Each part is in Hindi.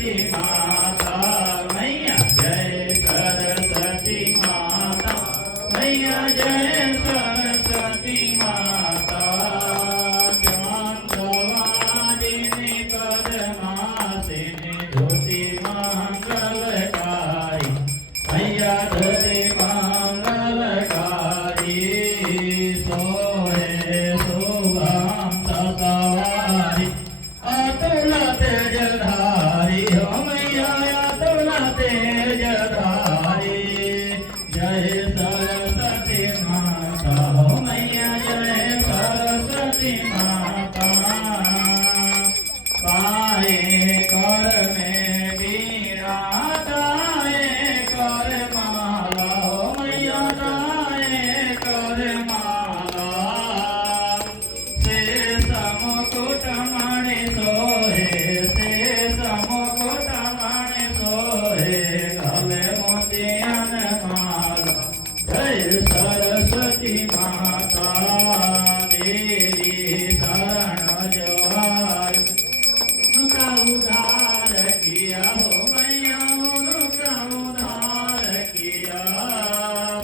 सरस्वती माता मैया जय सरस्वती माता मैया जय सरस्वती माता चांदवादिनी पद्मासिनी धोती मंगलकारी मैया धोती मंगलकारी सोहे शुभम सवारी अतुल तेजधारी हो मैया अतुल तेजधारी जय सरस्वती माता हो मैया जय सरस्वती माता पाए कर में बीड़ा गाए कर माला हो मैया गाए कर माला शेष मुकुट मणि सोहे शेष मुकुट मणि सोहे गले मोतियन माला जय सरस्वती माता तेरी शरण जोहार उनका उद्धार किया हो मैया उनका उद्धार किया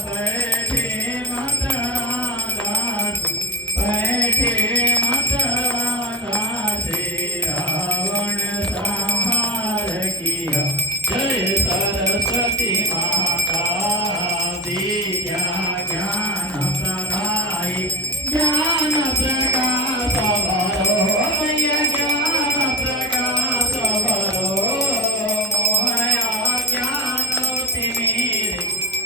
बैठे माता दास बैठे माता दास रावण संहार किया जय सरस्वती माता विद्या ज्ञान प्रदायी ज्ञान प्रकाश भरो मैया ज्ञान प्रकाश भरो मोहया ज्ञान तिमिरे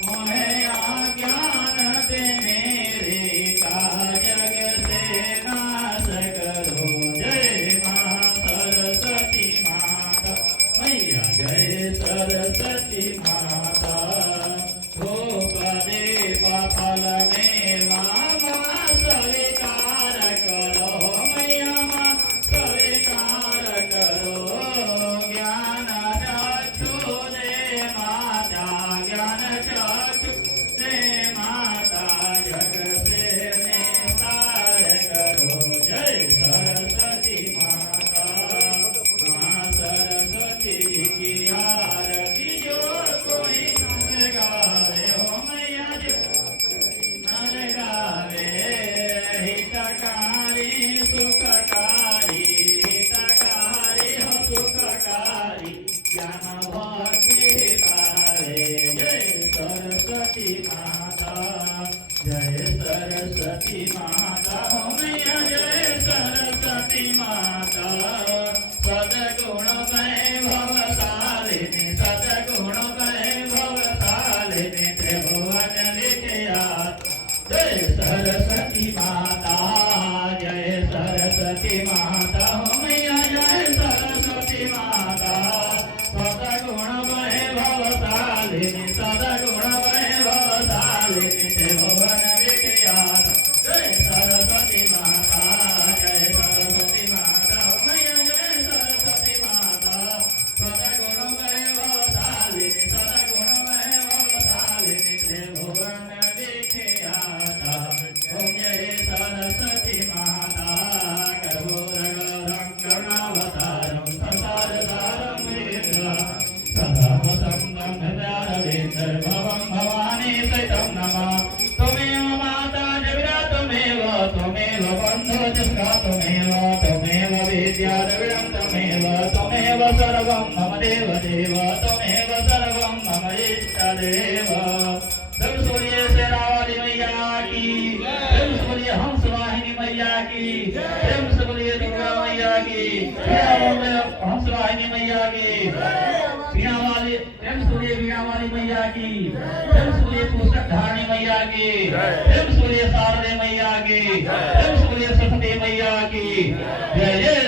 मोहया ज्ञान तिमिरे का जग से नाश करो जय मां सरस्वती माता मैया जय सरस्वती माता देव फल मेवा मां स्वीकार करो मैया मां स्वीकार करो ज्ञान चक्षु दे माता ज्ञान चक्षु दे माता जग से निस्तार करो जय सरस्वती माता मां सरस्वती जी की आरती जो कोई न गावे हो मैया जो न गावे हितकारी सुखकारी हितकारी हो सुखकारी ज्ञान भक्ति पावे जय सरस्वती माता जय सरस्वती माता हो मैया जय सरस्वती माता सदगुण वैभवशालिनी सदगुण वैभवशालिनी त्रिभुवन विजया जय सरस्वती माता जय सरस्वती माता हो मैया जय सरस्वती माता सदगुण वैभवशालिनी सदगुण वैभवशालिनी त्रिभुवन विजया जय सरस्वती माता जय सरस्वती माता हो मैया जय सरस्वती माता सदगुण वैभवशालिनी सदगुण वैभवशालिनी त्रिभुवन विख्याता ओम जय सरस्वती माता कर्पूरगौरं करुणावतारं संसारसारं वीरं सदा वसन्तं हृदयारविन्दर्भवं भवानी सहितं नमः त्वमेव माता जगदा त्वमेव त्वमेव बन्धो जगदा त्वमेव त्वमेव विद्या द्रविडं त्वमेव त्वमेव सर्वं मम देव देव त्वमेव सर्वं मम इष्टदेव जब सूर्य शेरावाली मैया की जब सूर्य हंसवाहिनी मैया की जब सूर्य दुर्गा मैया की हंसवाहिनी मैया की वीणा वाली जब सूर्य वीणा वाली मैया की जब सूर्य पुस्तक धारणी मैया की जब सूर्य शारदे मैया की जब सूर्य सरस्वती मैया की जय जय